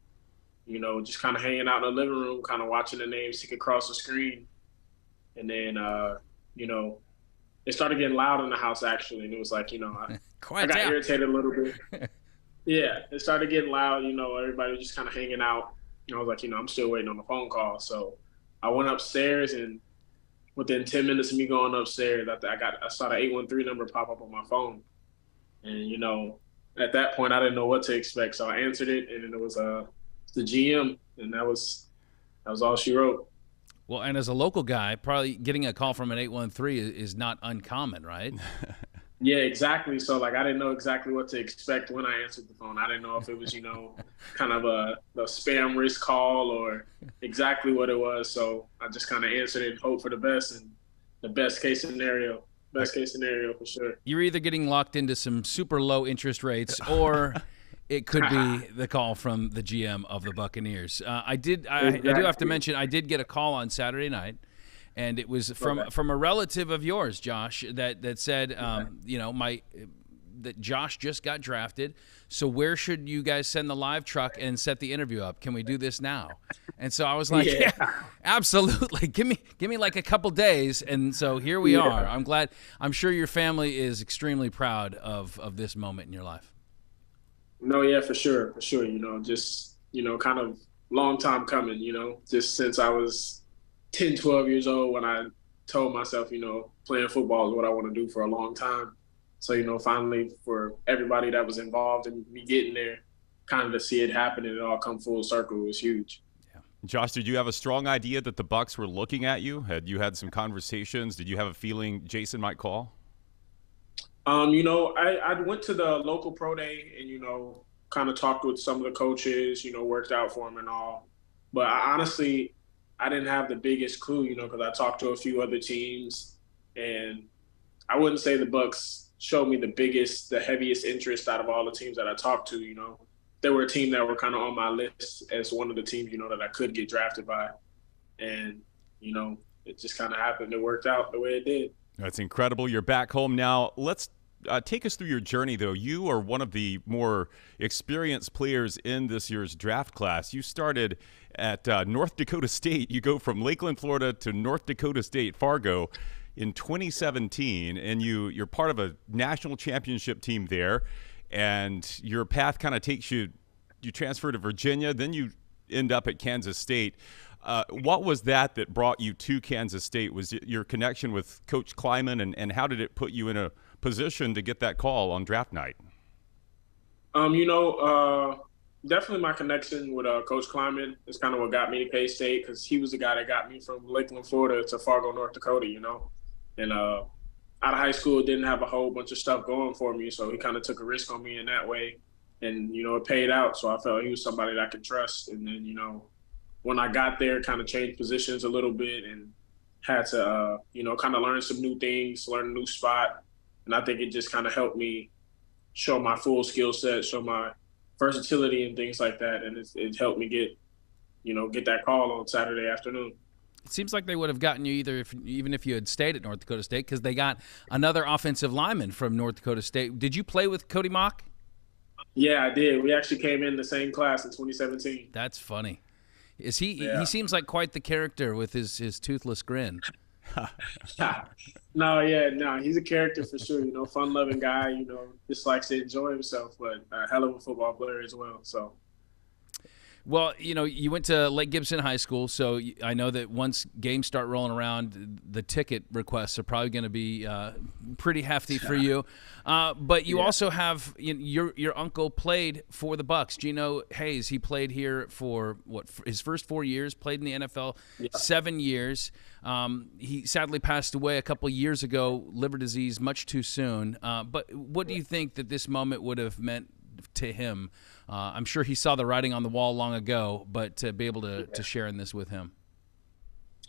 Just kind of hanging out in the living room, kind of watching the names tick across the screen, and then it started getting loud in the house actually, and it was like I got irritated a little bit. Yeah, it started getting loud. Everybody was just kind of hanging out. I was like, I'm still waiting on the phone call. So I went upstairs, and within 10 minutes of me going upstairs, I saw the 813 number pop up on my phone. And, at that point, I didn't know what to expect. So I answered it, and then it was the GM, and that was all she wrote. Well, and as a local guy, probably getting a call from an 813 is not uncommon, right? Yeah, exactly. So, like, I didn't know exactly what to expect when I answered the phone. I didn't know if it was, kind of a spam risk call or exactly what it was. So I just kind of answered it and hoped for the best, and the best case scenario for sure. You're either getting locked into some super low interest rates or it could be the call from the GM of the Buccaneers. I do have to mention, I did get a call on Saturday night. And it was from a relative of yours, Josh, that said, that Josh just got drafted. So where should you guys send the live truck and set the interview up? Can we do this now? And so I was like, yeah absolutely. Give me like a couple days. And so here we are. I'm sure your family is extremely proud of this moment in your life. No, yeah, for sure. Just, kind of long time coming, just since I was 10, 12 years old when I told myself, playing football is what I want to do for a long time. So, finally for everybody that was involved in me getting there, kind of to see it happen and it all come full circle was huge. Yeah. Josh, did you have a strong idea that the Bucs were looking at you? Had you had some conversations? Did you have a feeling Jason might call? I went to the local pro day and, kind of talked with some of the coaches, worked out for them and all. But I didn't have the biggest clue, because I talked to a few other teams, and I wouldn't say the Bucs showed me the heaviest interest out of all the teams that I talked to. There were a team that were kind of on my list as one of the teams, that I could get drafted by, and it just kind of happened. It worked out the way it did. That's incredible. You're back home now. Let's take us through your journey, though. You are one of the more experienced players in this year's draft class. You started at North Dakota State. You go from Lakeland, Florida to North Dakota State, Fargo, in 2017, and you're part of a national championship team there, and your path kind of takes you transfer to Virginia, then you end up at Kansas State. What was that brought you to Kansas State? Was it your connection with Coach Kleiman, and how did it put you in a position to get that call on draft night? Definitely my connection with Coach Kleiman is kind of what got me to K-State, because he was the guy that got me from Lakeland, Florida to Fargo, North Dakota, And out of high school, didn't have a whole bunch of stuff going for me, so he kind of took a risk on me in that way. And, it paid out, so I felt he was somebody that I could trust. And then, when I got there, kind of changed positions a little bit and had to, kind of learn some new things, learn a new spot. And I think it just kind of helped me show my full skill set, show my versatility and things like that, and it helped me get that call on Saturday afternoon. It seems like they would have gotten you even if you had stayed at North Dakota State, because they got another offensive lineman from North Dakota State. Did you play with Cody Mock? Yeah, I did. We actually came in the same class in 2017. That's funny. Is he? Yeah. He seems like quite the character with his toothless grin. No, he's a character for sure. Fun-loving guy. Just likes to enjoy himself, but a hell of a football player as well. So. Well, you went to Lake Gibson High School, so I know that once games start rolling around, the ticket requests are probably going to be pretty hefty for you. But you also have your uncle played for the Bucs. Gino Hayes, he played here for his first 4 years, played in the NFL 7 years. He sadly passed away a couple years ago, liver disease, much too soon. But what do you think that this moment would have meant to him? I'm sure he saw the writing on the wall long ago, but to be able to share in this with him.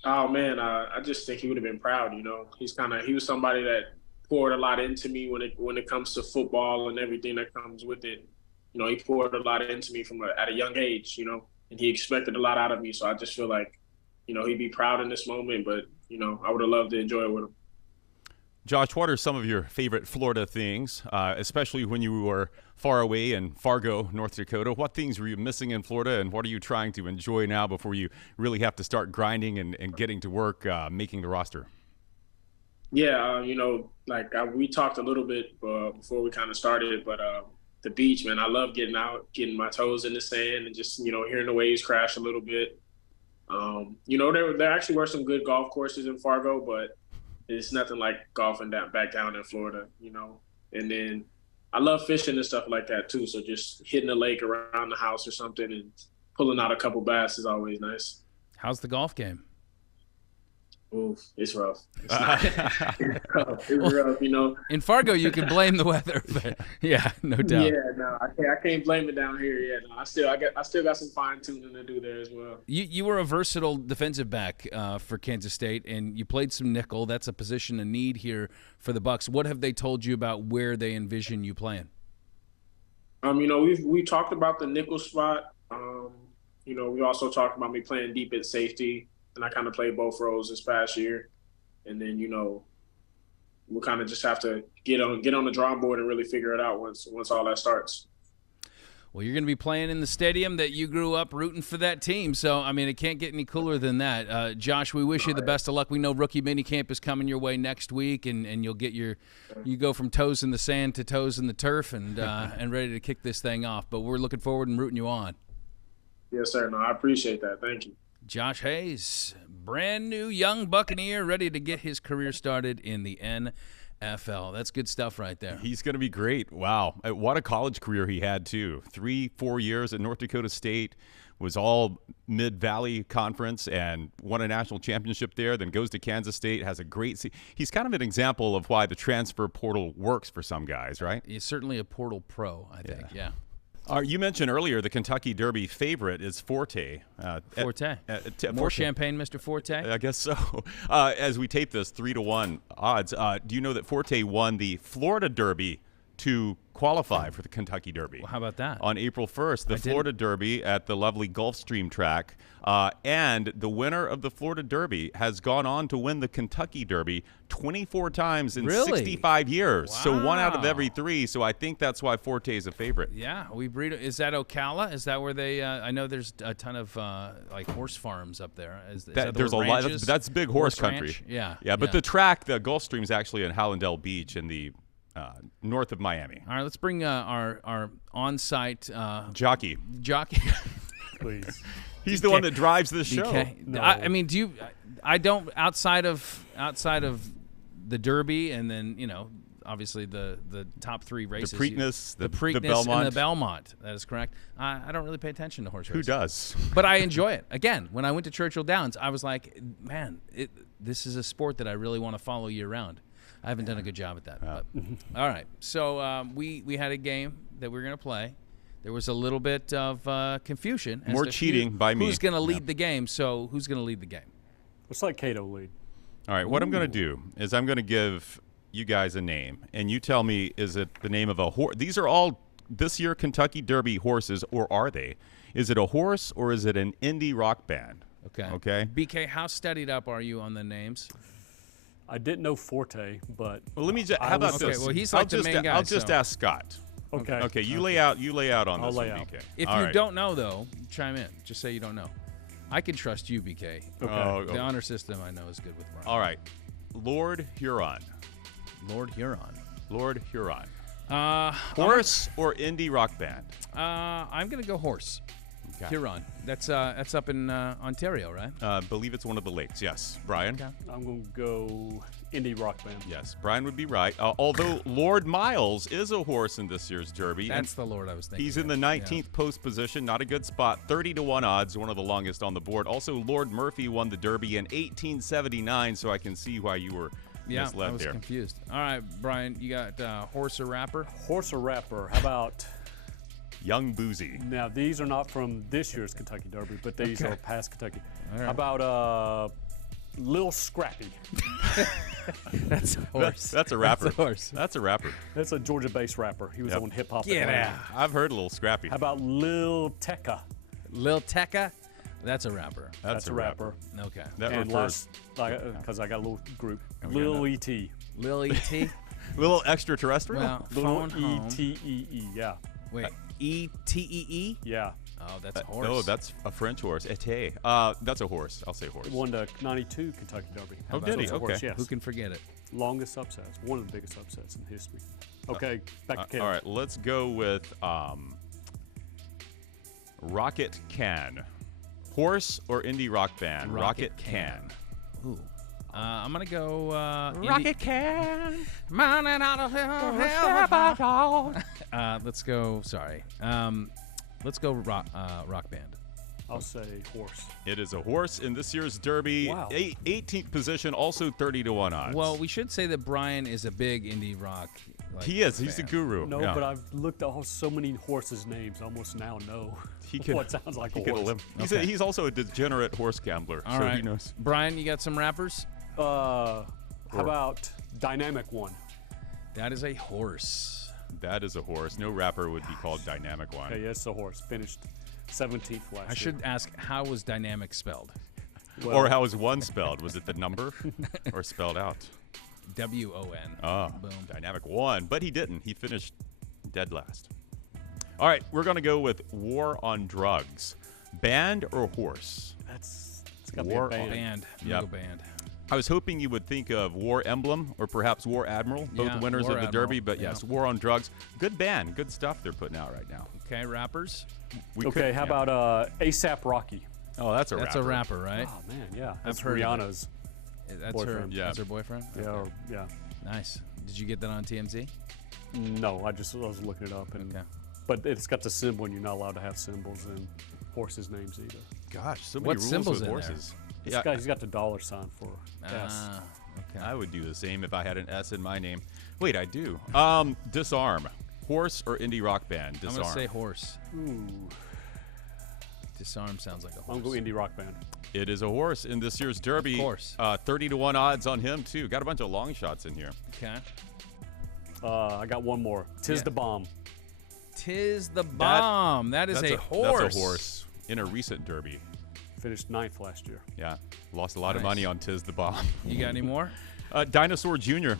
Oh man, I just think he would have been proud. He was somebody that poured a lot into me when it comes to football and everything that comes with it. He poured a lot into me at a young age. And he expected a lot out of me. So I just feel like, he'd be proud in this moment. But I would have loved to enjoy it with him. Josh, what are some of your favorite Florida things, especially when you were far away in Fargo, North Dakota? What things were you missing in Florida, and what are you trying to enjoy now before you really have to start grinding and getting to work, making the roster? Yeah, we talked a little bit before we kind of started, but the beach, man, I love getting out, getting my toes in the sand and just, hearing the waves crash a little bit. There actually were some good golf courses in Fargo, but it's nothing like golfing back down in Florida, And then I love fishing and stuff like that too. So just hitting a lake around the house or something and pulling out a couple bass is always nice. How's the golf game? Oof, it's rough. It's rough, you know. In Fargo, you can blame the weather, but yeah, no doubt. Yeah, no, I can't blame it down here. Yeah, no, I still got some fine tuning to do there as well. You were a versatile defensive back for Kansas State, and you played some nickel. That's a position of need here for the Bucs. What have they told you about where they envision you playing? You know, we talked about the nickel spot. You know, we also talked about me playing deep at safety, and I kind of played both roles this past year. And then, you know, we'll kind of just have to get on the drawing board and really figure it out once all that starts. Well, you're going to be playing in the stadium that you grew up rooting for that team. So, I mean, it can't get any cooler than that. Josh, we wish you the best of luck. We know rookie minicamp is coming your way next week, and you'll get you go from toes in the sand to toes in the turf and ready to kick this thing off. But we're looking forward and rooting you on. Yes, sir. No, I appreciate that. Thank you. Josh Hayes, brand new young Buccaneer, ready to get his career started in the NFL. That's good stuff right there. He's going to be great. Wow. What a college career he had, too. 3-4 years at North Dakota State, was all Mid-Valley Conference and won a national championship there, then goes to Kansas State, has a great he's kind of an example of why the transfer portal works for some guys, right? He's certainly a portal pro, I think, yeah. You mentioned earlier the Kentucky Derby favorite is Forte. Forte. More champagne, Mr. Forte? I guess so. As we tape this, 3-1 odds. Do you know that Forte won the Florida Derby to qualify for the Kentucky Derby? Well, how about that? On April 1st, the Florida Derby at the lovely Gulfstream track. And the winner of the Florida Derby has gone on to win the Kentucky Derby 24 times in 65 years. Wow. So 1 out of every 3. So I think that's why Forte is a favorite. Yeah, we breed. Is that Ocala? Is that where they? I know there's a ton of like horse farms up there. Is that there's a lot. That's big horse country. Ranch? Yeah. But the track, the Gulfstream, is actually in Hallandale Beach in the north of Miami. All right, let's bring our on-site jockey. Please. He's the one that drives this show. No. I mean, do you? I don't outside of the Derby, and then obviously the top 3 races. The Preakness, the Belmont. And the Belmont. That is correct. I don't really pay attention to horse racing. Who does? But I enjoy it. Again, when I went to Churchill Downs, I was like, man, this is a sport that I really want to follow year round. I haven't done a good job at that. But. All right. So we had a game that we were going to play. There was a little bit of confusion. More cheating by me. Who's going to lead the game? So who's going to lead the game? Let's let Cato lead. All right. What I'm going to do is I'm going to give you guys a name, and you tell me, is it the name of a horse? These are all this year Kentucky Derby horses, or are they? Is it a horse, or is it an indie rock band? Okay. BK, how studied up are you on the names? I didn't know Forte, but well, let me just. How about this? Well, he's like the main guy. I'll just ask Scott. Okay. You lay out on this one, BK. If you don't know, though, chime in. Just say you don't know. I can trust you, BK. Okay. The honor system I know is good with Brian. All right. Lord Huron. Horse or indie rock band? I'm going to go horse. Okay. Huron. That's up in Ontario, right? I believe it's one of the lakes, yes. Brian? Okay. I'm going to go indie rock band. Yes, Brian would be right. Although Lord Miles is a horse in this year's Derby. That's the Lord I was thinking. He's in the 19th post position. Not a good spot. 30-1 odds, one of the longest on the board. Also, Lord Murphy won the Derby in 1879, so I can see why you were misled I was there. Confused. All right, Brian, you got horse or rapper? Horse or rapper. How about... Young Boozy. Now, these are not from this year's Kentucky Derby, but these are past Kentucky. All right. How about Lil Scrappy? That's a horse. That's a rapper. That's a horse. That's a rapper. That's a Georgia-based rapper. He was on hip-hop. Get out. I've heard a Lil Scrappy. How about Lil Tecca? Lil Tecca? That's a rapper. That's a rapper. Okay. And last, because I got a little group, Lil E.T. Lil E.T.? Little extraterrestrial? Well, Lil E.T.E.E. Yeah. Wait, E-T-E-E? Yeah. Oh, that's a horse. No, that's a French horse. Ete. That's a horse. I'll say horse. He won the 92 Kentucky Derby. Oh, did he? Okay. Horse, yes. Who can forget it? Longest upsets. One of the biggest upsets in history. Okay, back to Caleb. All right, let's go with Rocket Can. Horse or indie rock band? Rocket Can. Ooh. I'm going to go Rocket Can. Mountain out of hell. Let's go, sorry. Let's go rock band. I'll say horse. It is a horse in this year's Derby. Wow. 18th position, also 30-1 odds. Well, we should say that Brian is a big indie rock. He is. He's the guru. No, yeah. but I've looked at so many horses' names. I almost now know what sounds like a horse. He's also a degenerate horse gambler. All so right. he knows. Brian, you got some rappers? How about Dynamic One? That is a horse. That is a horse. No rapper would be called Dynamic One. Yeah, it's a horse. Finished 17th last year. I should ask, how was dynamic spelled? Well, or how was one spelled? Was it the number or spelled out? W-O-N. Oh, Boom. Dynamic One. But he didn't. He finished dead last. All right, we're going to go with War on Drugs. Band or horse? It's got to be War a band. Band. Yep. Go band. I was hoping you would think of War Emblem or perhaps War Admiral, both Yeah, winners War of the Admiral, Derby. But yeah. yes, War on Drugs. Good band. Good stuff they're putting out right now. Okay, rappers. How about A$AP Rocky? Oh, that's a rapper. That's a rapper, right? Oh, man, yeah. I've That's heard of it. Rihanna's. That's boyfriend. her. Yeah. That's her boyfriend. Yeah, Okay. yeah. Nice. Did you get that on TMZ? No, I was looking it up. Okay. But it's got the symbol, and you're not allowed to have symbols in horses' names either. Gosh, so many What rules symbols with in there? horses. This Yeah, guy's got the dollar sign for S. Okay. I would do the same if I had an S in my name. Wait, I do. Disarm. Horse or indie rock band? I'm Disarm. going to say horse. Ooh, Disarm sounds like a horse. I'm going to go indie rock band. It is a horse in this year's Derby. Of course. 30-1 odds on him, too. Got a bunch of long shots in here. Okay. I got one more. Tis Yeah. the Bomb. Tis the Bomb. That is That's a horse. That's a horse in a recent Derby. Finished 9th last year. Yeah. Lost a lot of Nice. money on Tis the Bomb. You got any more? Dinosaur Jr.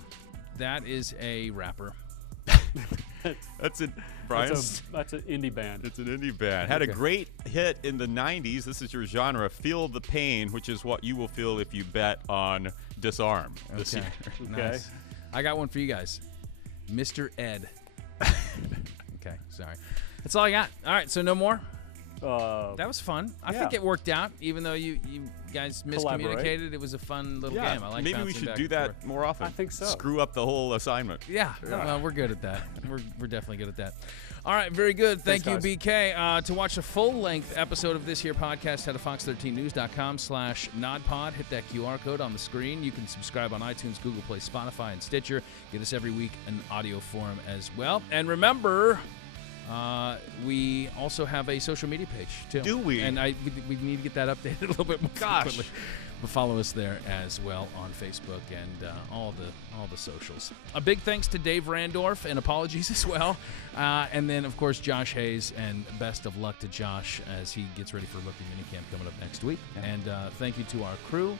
That is a rapper. That's it, Brian. That's an indie band. It's an indie band. Had a great hit in the 90s. This is your genre. Feel the pain, which is what you will feel if you bet on Disarm this Okay. year. Nice. I got one for you guys. Mr. Ed. Okay, sorry. That's all I got. All right, so no more? That was fun. I think it worked out, even though you guys miscommunicated. It was a fun little game. I like maybe we bouncing should back do and that forth. more often. I think so. Screw up the whole assignment. Yeah, well, we're good at that. We're definitely good at that. All right, very good. Thank you, Thanks, BK. To watch a full-length episode of this here podcast, head to fox13news.com/nodpod. Hit that QR code on the screen. You can subscribe on iTunes, Google Play, Spotify, and Stitcher. Get us every week in audio form as well. And remember, we also have a social media page, too. Do we? And we need to get that updated a little bit more frequently. But follow us there as well on Facebook and all the socials. A big thanks to Dave Randorf and apologies as well. And then, of course, Josh Hayes, and best of luck to Josh as he gets ready for rookie minicamp coming up next week. Yeah. And thank you to our crew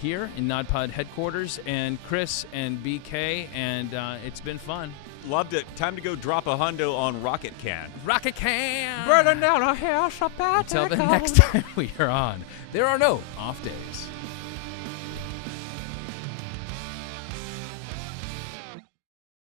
here in NodPod headquarters, and Chris and BK, and it's been fun. Loved it. Time to go drop a hundo on Rocket Can. Rocket Can! Burning down a house. Until the next time we are on, there are no off days.